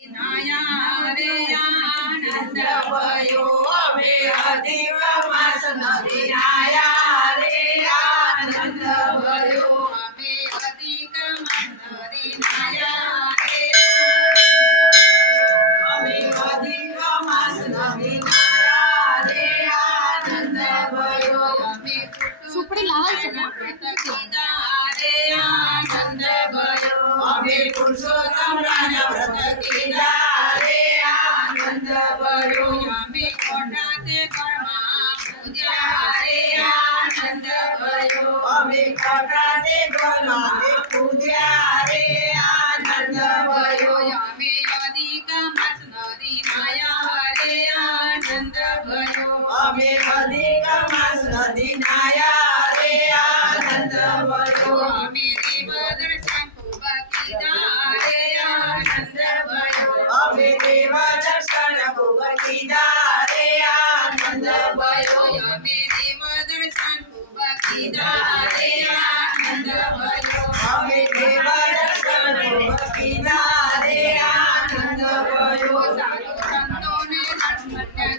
નાયા રે આનંદ ભયો અમે અધિક માસ નદી નાયા રે આનંદ ભયો અમે અધિક માસ નદી નાયા રે અમે અધિક માસ નદી નાયા રે આનંદ ભયો અમે સુપડી લાવલ છે ને રે આનંદ ભયો અમે પુરુષોત્તમ રાજા વ્રત કીધા રે આનંદ ભયો અમે કોટા તે ઘરમાં પૂજા રે આનંદ ભયો અમે કોટા તે ઘરમાં પૂજા રે આનંદ ભયો અમે અધિક માસ નદી નાયા રે આનંદ ભયો અમે અધિક માસ નદી નાયા રે આનંદ ભયો અમે દેવ દર્શન ખૂબ કીધા રે આનંદ ભયો અમે દેવ દર્શન ખૂબ કીધા રે આનંદ ભયો અમે દેવ દર્શન ખૂબ કીધા રે આનંદ ભયો અમે દેવ દર્શન ખૂબ કીધા રે આનંદ ભયો સાધુ સંતોને દર્શન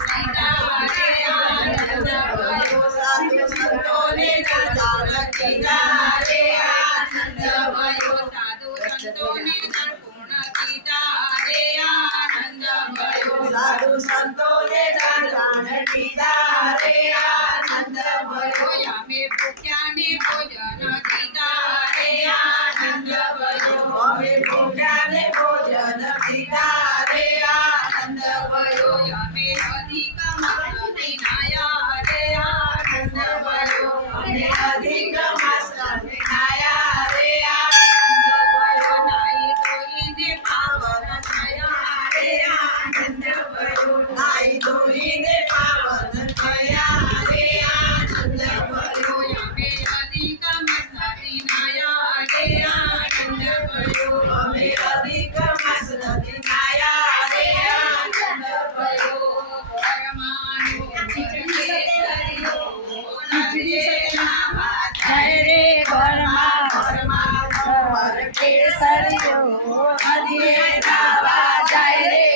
કીધા રે આનંદ ભયો સાધુ સંતોને દર્શન કીધા રે આનંદ ભયો સાધુ સંતોને પૂર્ણ કીધા રે આનંદ ભયો સાધુ સંતોને દર્શન કીધા રે આનંદ ભયો અમે ભૂખ્યાને ભોજન કીધા રે આનંદ ભયો અમે ભૂખ્યાને ભોજન કીધા રે આનંદ ભયો અમે અધિક માસ નદી નાયા રે આનંદ ભયો અમે અધિક માસ નદી નાયા રે આનંદ ભયો નાઈ ધોઈને પાવન થયા રે આનંદ ભયો નાઈ ધોઈને પાવન થયા રે આનંદ ભયો અમે અધિક માસ નદી નાયા રે આનંદ ભયો અમે અધિક માસ નદી નાયા રે આનંદ ભયો પરમાણુ કેસરીઓ જય રે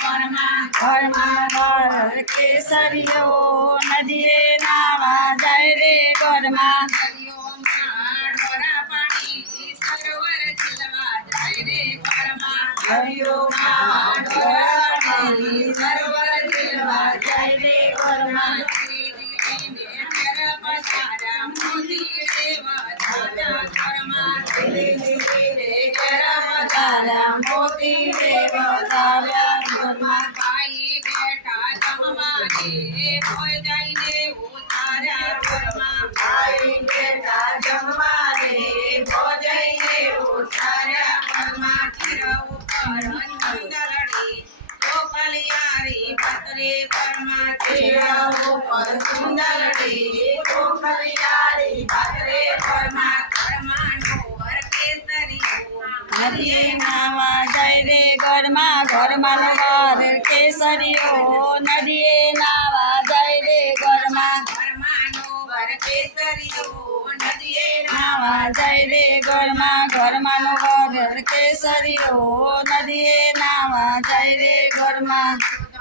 ઘરમાં ઘરમાં કેસરીઓ નદીએ નાવા જાય રે ઘરમાં ઘરમાં કેસરીઓ નદીએ નાવા જાય રે ઘરમાં મોતી દેવ ધાવ્યા ઘરમાં ભાઈ બેટા જમવાને ભોય જઈને ઉતાર્યા ઘરમાં ભાઈ બેટા જમવાને ભોય જઈને ઉતાર્યા ઘરમાં ચીર ઉપર ચંદરડી કોકલિયારી પતરે ઘરમાં ચીર ઉપર ચંદરડી કોકલિયારી પતરે ઘરમાં ઘરમાં કેસરી નદીએ નાવા જાય રે ઘરમાં ઘરમાં ઘર કેસરીઓ નદીએ નાવા જાય રે ઘરમાં નાવા જાય રે ઘરમાં ઘરમાં ઘર કેસરીઓ નદીએ નાવા જાય રે ઘરમાં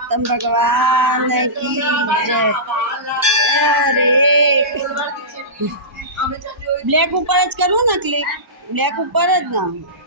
તમ ભગવાન કી જય અરે બ્લેક ઉપર જ કરવું ને ક્લિક બ્લેક ઉપર જ ના